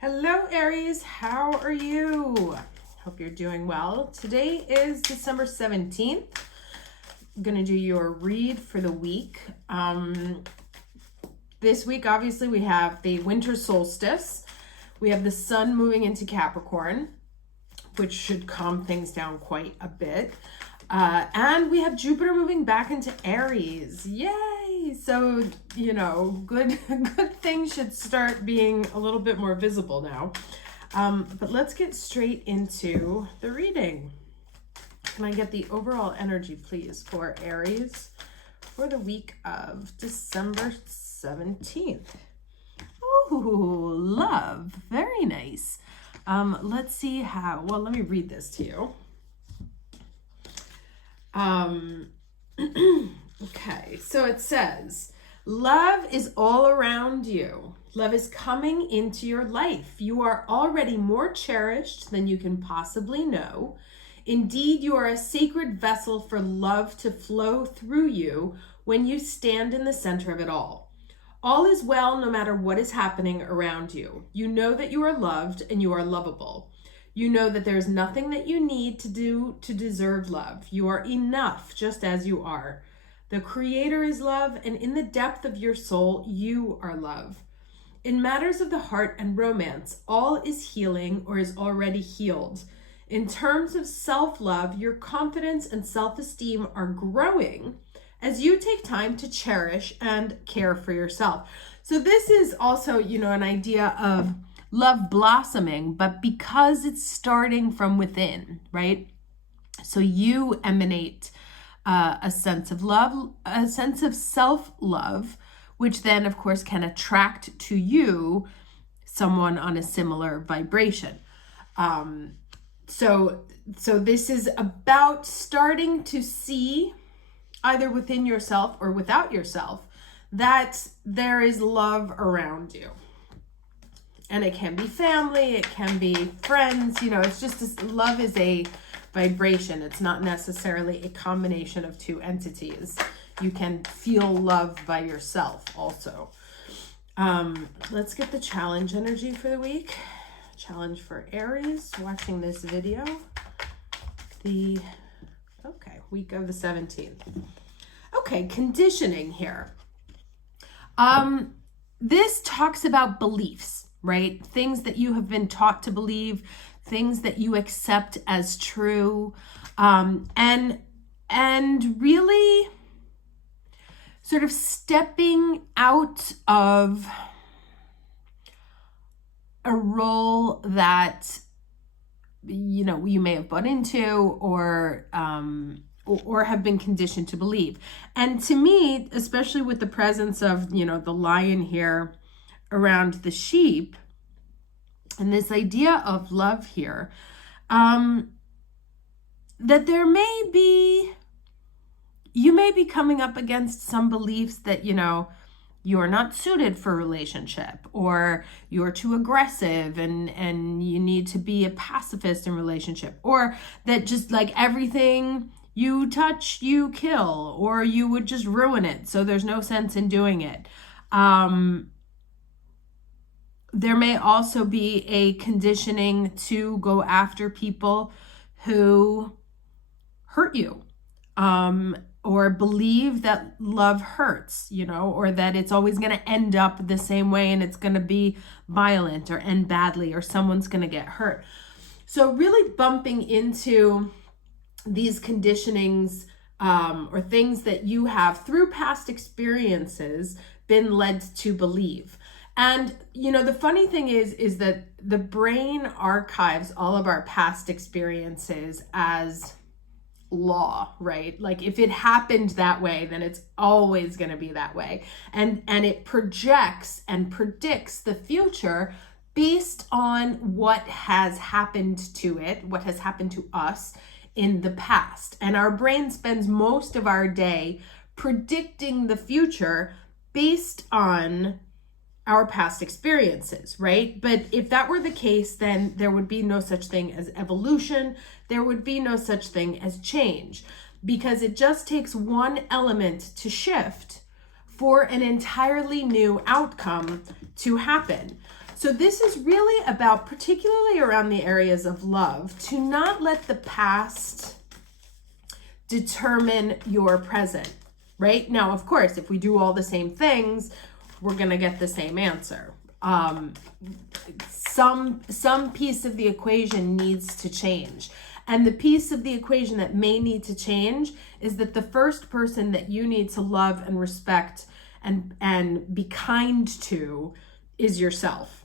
Hello, Aries. How are you? Hope you're doing well. Today is December 17th. I'm going to do your read for the week. This week, obviously, we have the winter solstice. We have the sun moving into Capricorn, which should calm things down quite a bit. And we have Jupiter moving back into Aries. Yay! So, good things should start being a little bit more visible now. But let's get straight into the reading. Can I get the overall energy, please, for Aries for the week of December 17th? Ooh, love. Very nice. Let's see how, well, let me read this to you. Okay, so it says, love is all around you. Love is coming into your life. You are already more cherished than you can possibly know. Indeed, you are a sacred vessel for love to flow through you when you stand in the center of it all. All is well no matter what is happening around you. You know that you are loved and you are lovable. You know that there's nothing that you need to do to deserve love. You are enough just as you are. The Creator is love, and in the depth of your soul, you are love. In matters of the heart and romance, all is healing or is already healed. In terms of self-love, your confidence and self-esteem are growing as you take time to cherish and care for yourself. So this is also, an idea of love blossoming, but because it's starting from within, right? So you emanate a sense of love, a sense of self-love, which then, of course, can attract to you someone on a similar vibration. So this is about starting to see, either within yourself or without yourself, that there is love around you. And it can be family, it can be friends, it's just love is a vibration. It's not necessarily a combination of two entities. You can feel love by yourself also. Let's get the challenge energy for the week. Challenge for Aries watching this video. Week of the 17th. Okay, conditioning here. This talks about beliefs, right? Things that you have been taught to believe, things that you accept as true, and really sort of stepping out of a role that you may have bought into or have been conditioned to believe. And to me, especially with the presence of the lion here around the sheep, and this idea of love here, that you may be coming up against some beliefs that, you're not suited for a relationship, or you're too aggressive and you need to be a pacifist in relationship, or that just like everything you touch, you kill, or you would just ruin it. So there's no sense in doing it. There may also be a conditioning to go after people who hurt you, or believe that love hurts, or that it's always going to end up the same way and it's going to be violent or end badly or someone's going to get hurt. So really bumping into these conditionings or things that you have through past experiences been led to believe. And, the funny thing is that the brain archives all of our past experiences as law, right? Like if it happened that way, then it's always going to be that way. And it projects and predicts the future based on what has happened to it, what has happened to us in the past. And our brain spends most of our day predicting the future based on our past experiences, right? But if that were the case, then there would be no such thing as evolution. There would be no such thing as change, because it just takes one element to shift for an entirely new outcome to happen. So this is really about, particularly around the areas of love, to not let the past determine your present, right? Now, of course, if we do all the same things, we're going to get the same answer. Some piece of the equation needs to change. And the piece of the equation that may need to change is that the first person that you need to love and respect and be kind to is yourself.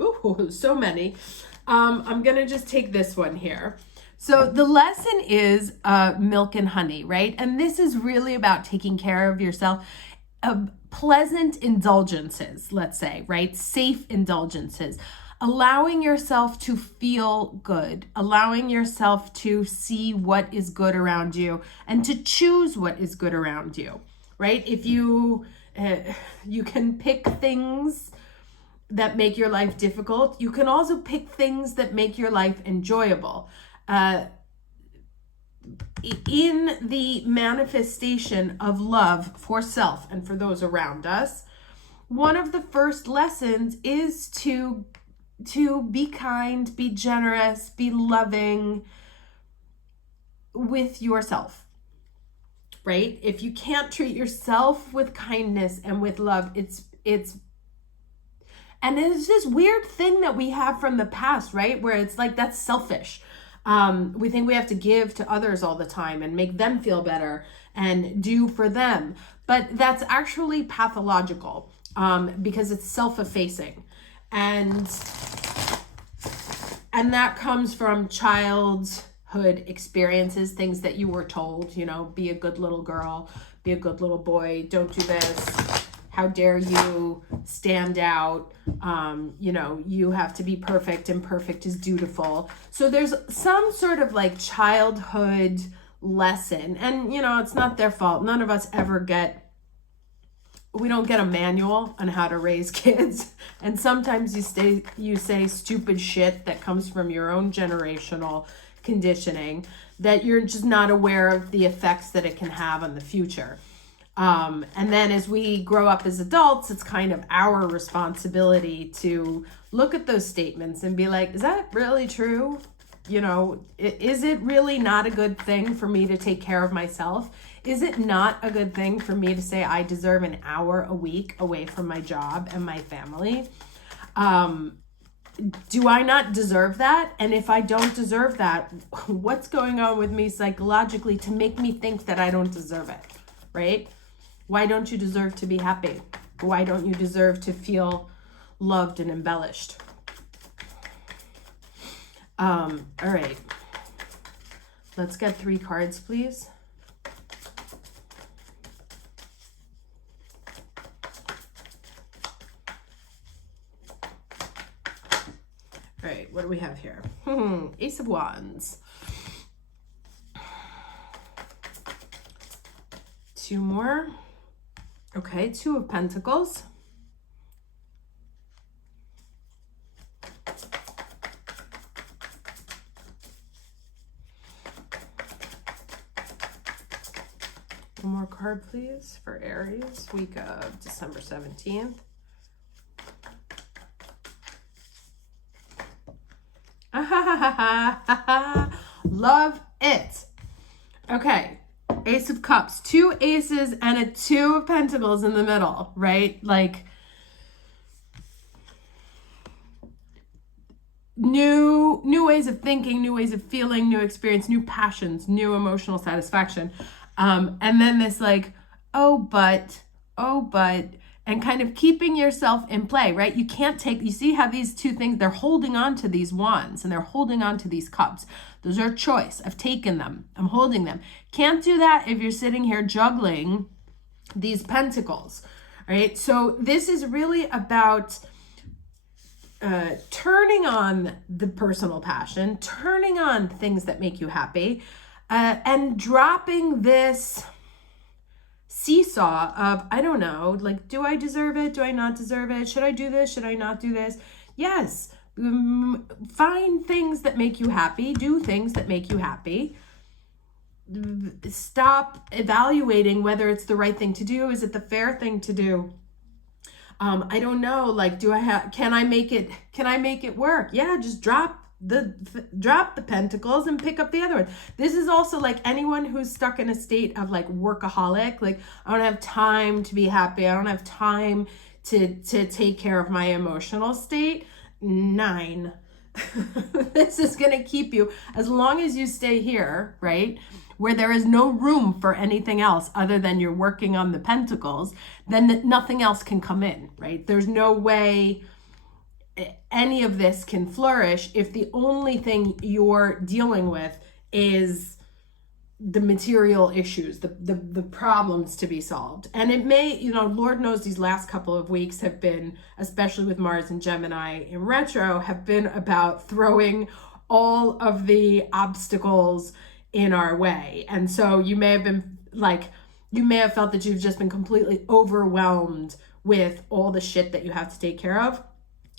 Ooh, so many. I'm going to just take this one here. So the lesson is milk and honey, right? And this is really about taking care of yourself. Pleasant indulgences, let's say, right? Safe indulgences. Allowing yourself to feel good, allowing yourself to see what is good around you and to choose what is good around you, right? If you can pick things that make your life difficult, you can also pick things that make your life enjoyable. In the manifestation of love for self and for those around us, one of the first lessons is to be kind, be generous, be loving with yourself, right? If you can't treat yourself with kindness and with love, it's this weird thing that we have from the past, right? Where it's like, that's selfish. We think we have to give to others all the time and make them feel better and do for them. But that's actually pathological because it's self-effacing. And that comes from childhood experiences, things that you were told, be a good little girl, be a good little boy, don't do this. How dare you stand out? You have to be perfect and perfect is dutiful. So there's some sort of like childhood lesson. And, it's not their fault. None of us ever we don't get a manual on how to raise kids. And sometimes you say stupid shit that comes from your own generational conditioning that you're just not aware of the effects that it can have on the future. And then as we grow up as adults, it's kind of our responsibility to look at those statements and be like, is that really true? Is it really not a good thing for me to take care of myself? Is it not a good thing for me to say I deserve an hour a week away from my job and my family? Do I not deserve that? And if I don't deserve that, what's going on with me psychologically to make me think that I don't deserve it, right? Why don't you deserve to be happy? Why don't you deserve to feel loved and embellished? All right. Let's get 3 cards, please. All right, what do we have here? Ace of Wands. 2 more. Okay, 2 of Pentacles. One more card, please, for Aries, week of December 17th. Love it. Okay. Ace of Cups, 2 aces and a 2 of Pentacles in the middle, right? Like new ways of thinking, new ways of feeling, new experience, new passions, new emotional satisfaction. And then this like, oh, but, and kind of keeping yourself in play, right? You see how these 2 things, they're holding on to these wands and they're holding on to these cups. Those are a choice. I've taken them. I'm holding them. Can't do that if you're sitting here juggling these pentacles, right? So this is really about turning on the personal passion, turning on things that make you happy, and dropping this seesaw of, I don't know, like, do I deserve it? Do I not deserve it? Should I do this? Should I not do this? Yes. Find things that make you happy. Do things that make you happy. Stop evaluating whether it's the right thing to do. Is it the fair thing to do? I don't know, like, can I make it work? Yeah, just drop the pentacles and pick up the other one. This is also like anyone who's stuck in a state of like workaholic, like I don't have time to be happy. I don't have time to take care of my emotional state. 9. This is going to keep you, as long as you stay here, right? Where there is no room for anything else other than you're working on the pentacles, then nothing else can come in, right? There's no way any of this can flourish if the only thing you're dealing with is the material issues, the problems to be solved. And it may, Lord knows these last couple of weeks have been, especially with Mars and Gemini in retro, have been about throwing all of the obstacles in our way. And so you may have felt that you've just been completely overwhelmed with all the shit that you have to take care of.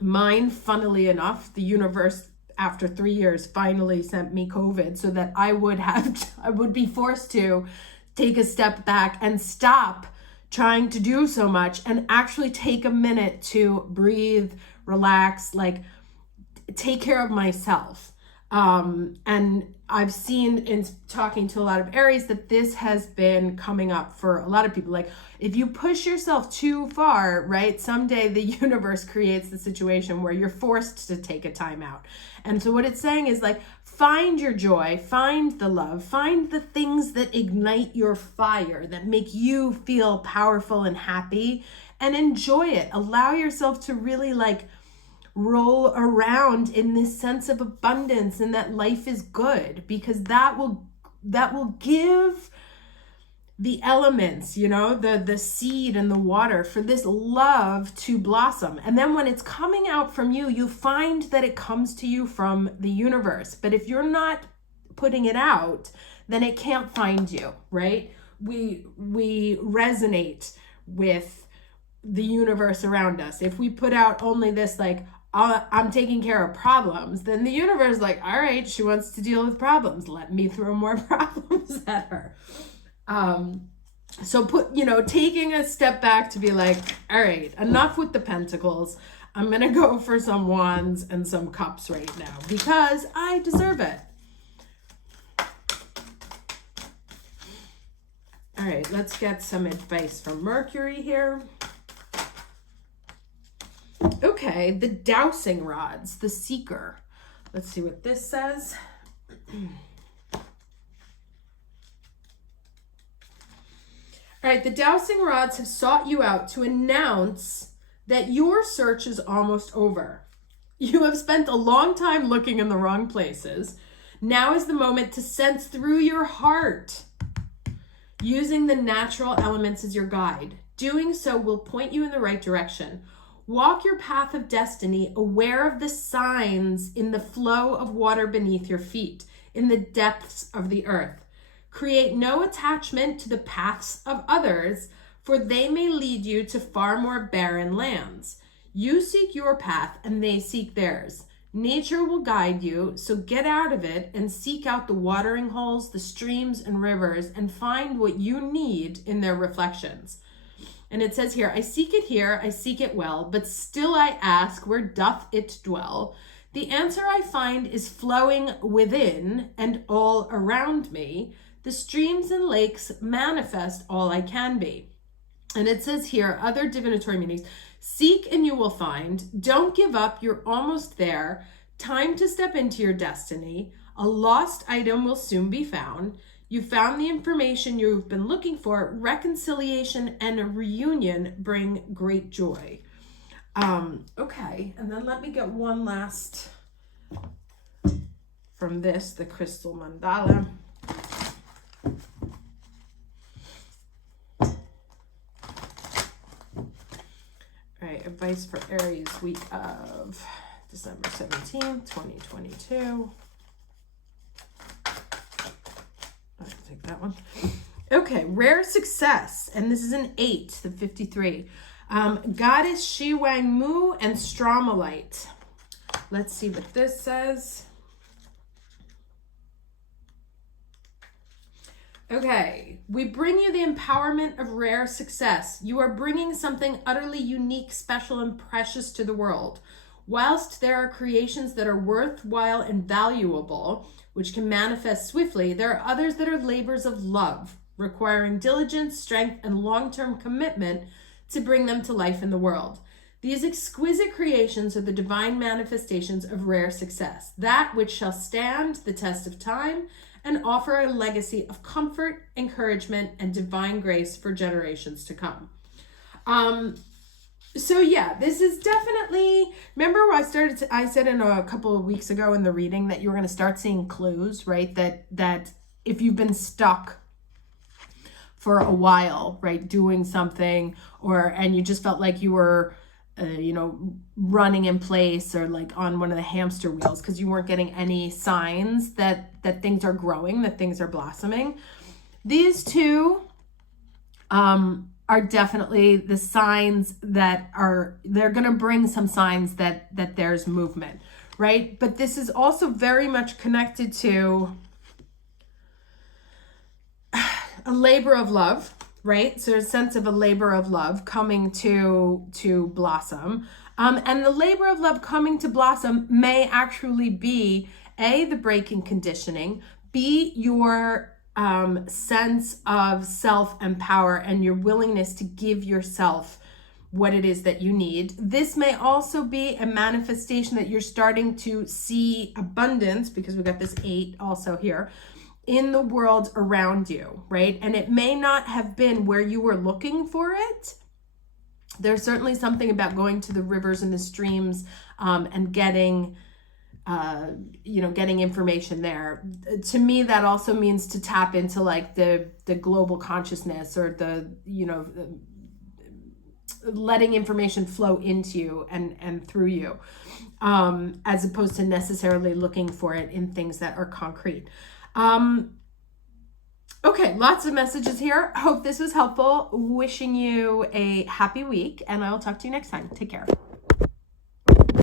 Mine, funnily enough, the universe, after 3 years, finally sent me COVID so that I would be forced to take a step back and stop trying to do so much and actually take a minute to breathe, relax, like take care of myself. And I've seen in talking to a lot of Aries that this has been coming up for a lot of people. Like if you push yourself too far, right, someday the universe creates the situation where you're forced to take a time out. And so what it's saying is like, find your joy, find the love, find the things that ignite your fire, that make you feel powerful and happy, and enjoy it. Allow yourself to really like roll around in this sense of abundance and that life is good, because that will give the elements, the seed and the water for this love to blossom. And then when it's coming out from you, you find that it comes to you from the universe. But if you're not putting it out, then it can't find you, right? We resonate with the universe around us. If we put out only this like, I'm taking care of problems, then the universe is like, all right, she wants to deal with problems. Let me throw more problems at her. So taking a step back to be like, all right, enough with the pentacles. I'm going to go for some wands and some cups right now because I deserve it. All right, let's get some advice from Mercury here. Okay, the dowsing rods, the seeker. Let's see what this says. All right, the dowsing rods have sought you out to announce that your search is almost over. You have spent a long time looking in the wrong places. Now is the moment to sense through your heart, using the natural elements as your guide. Doing so will point you in the right direction. Walk your path of destiny, aware of the signs in the flow of water beneath your feet, in the depths of the earth. Create no attachment to the paths of others, for they may lead you to far more barren lands. You seek your path, and they seek theirs. Nature will guide you, so get out of it and seek out the watering holes, the streams and rivers, and find what you need in their reflections. And it says here, I seek it well, but still I ask, where doth it dwell? The answer I find is flowing within and all around me. The streams and lakes manifest all I can be. And it says here, other divinatory meanings, seek and you will find. Don't give up, you're almost there. Time to step into your destiny. A lost item will soon be found. You found the information you've been looking for. Reconciliation and a reunion bring great joy. Okay, and then let me get one last from this, the crystal mandala. All right, advice for Aries week of December 17th, 2022. Take that one. Okay, rare success. And this is an 8, the 53. Goddess Shi Wang Mu and Stromalite. Let's see what this says. Okay, we bring you the empowerment of rare success. You are bringing something utterly unique, special, and precious to the world. Whilst there are creations that are worthwhile and valuable, which can manifest swiftly, there are others that are labors of love, requiring diligence, strength, and long-term commitment to bring them to life in the world. These exquisite creations are the divine manifestations of rare success, that which shall stand the test of time and offer a legacy of comfort, encouragement, and divine grace for generations to come. So yeah, this is definitely, remember I said in a couple of weeks ago in the reading that you were going to start seeing clues, right? That if you've been stuck for a while, right, doing something, and you just felt like you were running in place or like on one of the hamster wheels because you weren't getting any signs that things are growing, that things are blossoming. These two are definitely the signs they're going to bring some signs that there's movement, right? But this is also very much connected to a labor of love, right? So a sense of a labor of love coming to blossom. And the labor of love coming to blossom may actually be A, the break in conditioning, B, your sense of self and power and your willingness to give yourself what it is that you need. This may also be a manifestation that you're starting to see abundance, because we got this 8 also here, in the world around you, right? And it may not have been where you were looking for it. There's certainly something about going to the rivers and the streams and getting information there. To me, that also means to tap into like the global consciousness, or letting information flow into you and through you, as opposed to necessarily looking for it in things that are concrete. Okay, lots of messages here. Hope this was helpful. Wishing you a happy week, and I will talk to you next time. Take care.